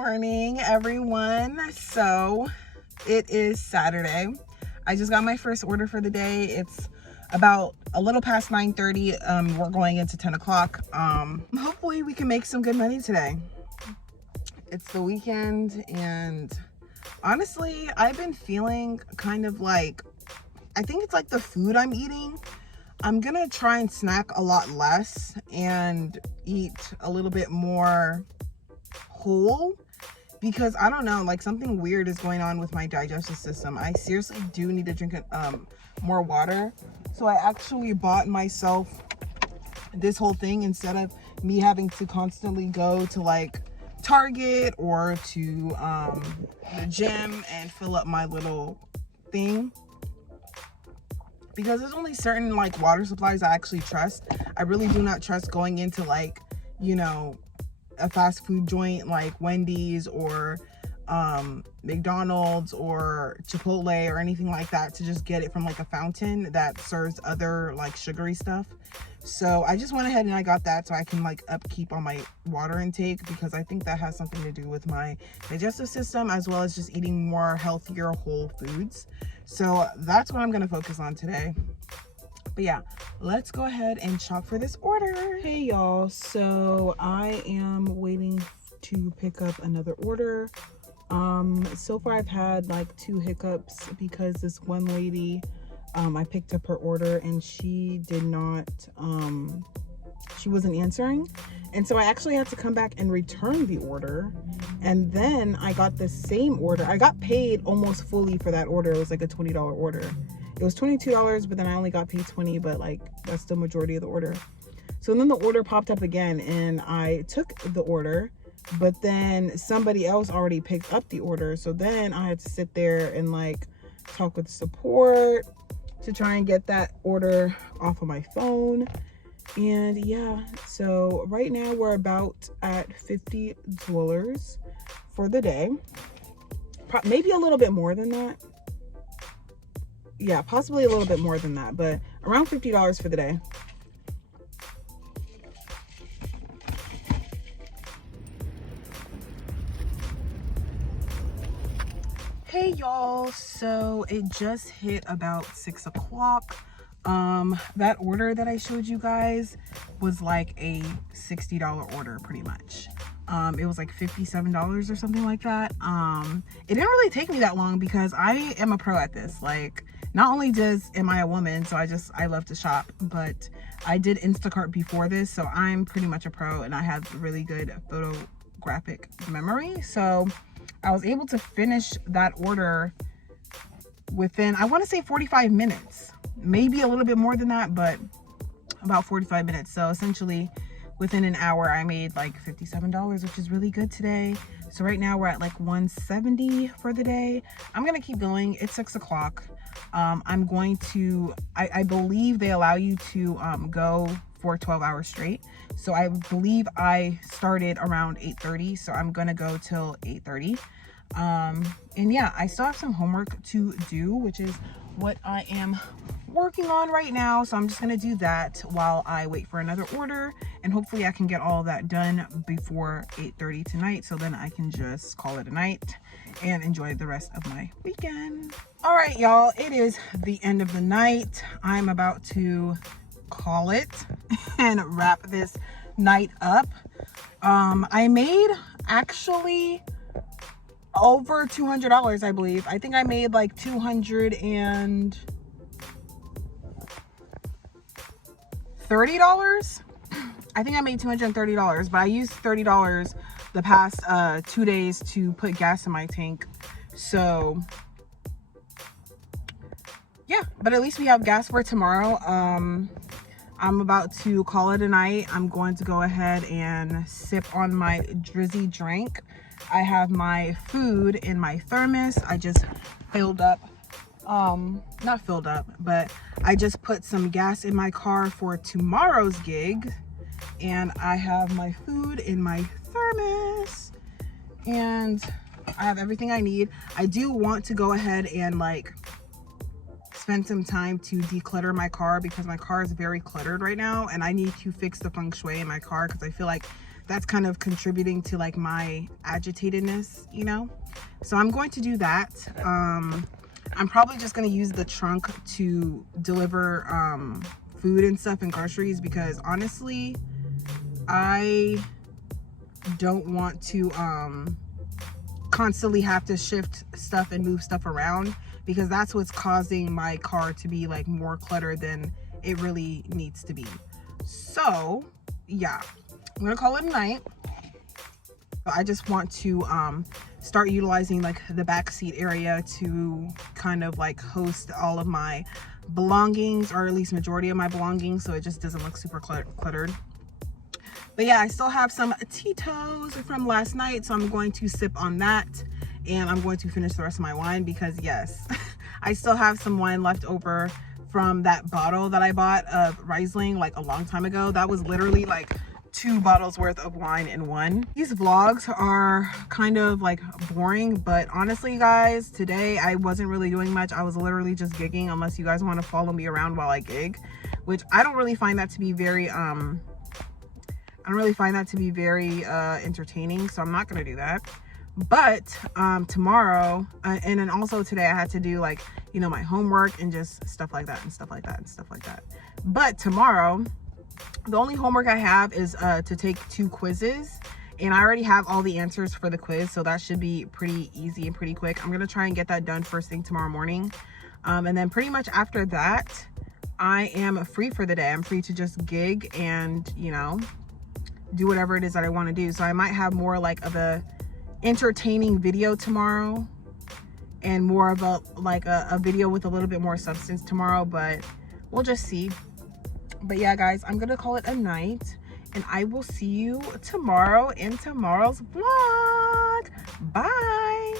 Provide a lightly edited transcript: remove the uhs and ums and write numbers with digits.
morning, everyone. So it is Saturday. I just got my first order for the day. It's about a little past 9:30. We're going into 10 o'clock. Hopefully we can make some good money today. It's the weekend, and honestly, I've been feeling kind of like, I think it's like the food I'm eating. I'm gonna try and snack a lot less and eat a little bit more whole, because I don't know, like something weird is going on with my digestive system. I seriously do need to drink more water. So I actually bought myself this whole thing instead of me having to constantly go to like Target or to the gym and fill up my little thing, because there's only certain like water supplies I actually trust. I really do not trust going into like, you know, a fast food joint like Wendy's or McDonald's or Chipotle or anything like that to just get it from like a fountain that serves other like sugary stuff. So I just went ahead and I got that so I can like upkeep on my water intake, because I think that has something to do with my digestive system, as well as just eating more healthier whole foods. So that's what I'm going to focus on today. But yeah, let's go ahead and shop for this order. Hey y'all, so I am waiting to pick up another order. So far I've had like 2 hiccups because this one lady, I picked up her order and she did not, she wasn't answering. And so I actually had to come back and return the order. And then I got the same order. I got paid almost fully for that order. It was like a $20 order. It was $22, but then I only got paid $20, but like that's the majority of the order. So then the order popped up again and I took the order, but then somebody else already picked up the order. So then I had to sit there and like talk with support to try and get that order off of my phone. And yeah, so right now we're about at $50 for the day. Maybe a little bit more than that. Yeah, possibly a little bit more than that, but around $50 for the day. Hey y'all, so it just hit about 6 o'clock. That order that I showed you guys was like a $60 order pretty much. It was like $57 or something like that. It didn't really take me that long because I am a pro at this. Like, not only am I a woman, so I love to shop, but I did Instacart before this, so I'm pretty much a pro and I have really good photographic memory. So I was able to finish that order within, I want to say 45 minutes, maybe a little bit more than that, but about 45 minutes. So essentially within an hour, I made like $57, which is really good today. So right now we're at like 170 for the day. I'm going to keep going. It's 6 o'clock. I'm going to, I believe they allow you to go for 12 hours straight. So I believe I started around 8:30. So I'm going to go till 8:30. And yeah, I still have some homework to do, which is what I am working on right now. So I'm just going to do that while I wait for another order, and hopefully I can get all that done before 8:30 tonight. So then I can just call it a night and enjoy the rest of my weekend. All right, y'all, it is the end of the night. I'm about to call it and wrap this night up. I made actually over $200, I believe. I think I made like $230. I think I made $230, but I used $30 the past 2 days to put gas in my tank. So yeah, but at least we have gas for tomorrow. I'm about to call it a night. I'm going to go ahead and sip on my drizzy drink. I have my food in my thermos. I just filled up, not filled up, but I just put some gas in my car for tomorrow's gig. And I have my food in my thermos. And I have everything I need. I do want to go ahead and like spend some time to declutter my car, because my car is very cluttered right now and I need to fix the feng shui in my car, because I feel like that's kind of contributing to like my agitatedness, you know. So I'm going to do that. I'm probably just going to use the trunk to deliver food and stuff and groceries, because honestly I don't want to constantly have to shift stuff and move stuff around, because that's what's causing my car to be like more cluttered than it really needs to be. So yeah, I'm gonna call it a night. I just want to start utilizing like the back seat area to kind of like host all of my belongings, or at least majority of my belongings, so it just doesn't look super cluttered. But yeah, I still have some Tito's from last night, so I'm going to sip on that, and I'm going to finish the rest of my wine, because yes, I still have some wine left over from that bottle that I bought of Riesling like a long time ago. That was literally like 2 bottles worth of wine in one. These vlogs are kind of like boring, but honestly guys, today I wasn't really doing much. I was literally just gigging, unless you guys want to follow me around while I gig, which I don't really find that to be very entertaining, so I'm not gonna do that. But tomorrow and then also today I had to do like, you know, my homework and just stuff like that and stuff like that and stuff like that. But tomorrow the only homework I have is to take 2 quizzes, and I already have all the answers for the quiz, so that should be pretty easy and pretty quick. I'm gonna try and get that done first thing tomorrow morning, and then pretty much after that I am free for the day. I'm free to just gig and, you know, do whatever it is that I want to do. So I might have more like of a entertaining video tomorrow, and more of a like a video with a little bit more substance tomorrow, but we'll just see. But yeah guys, I'm gonna call it a night, and I will see you tomorrow in tomorrow's vlog. Bye.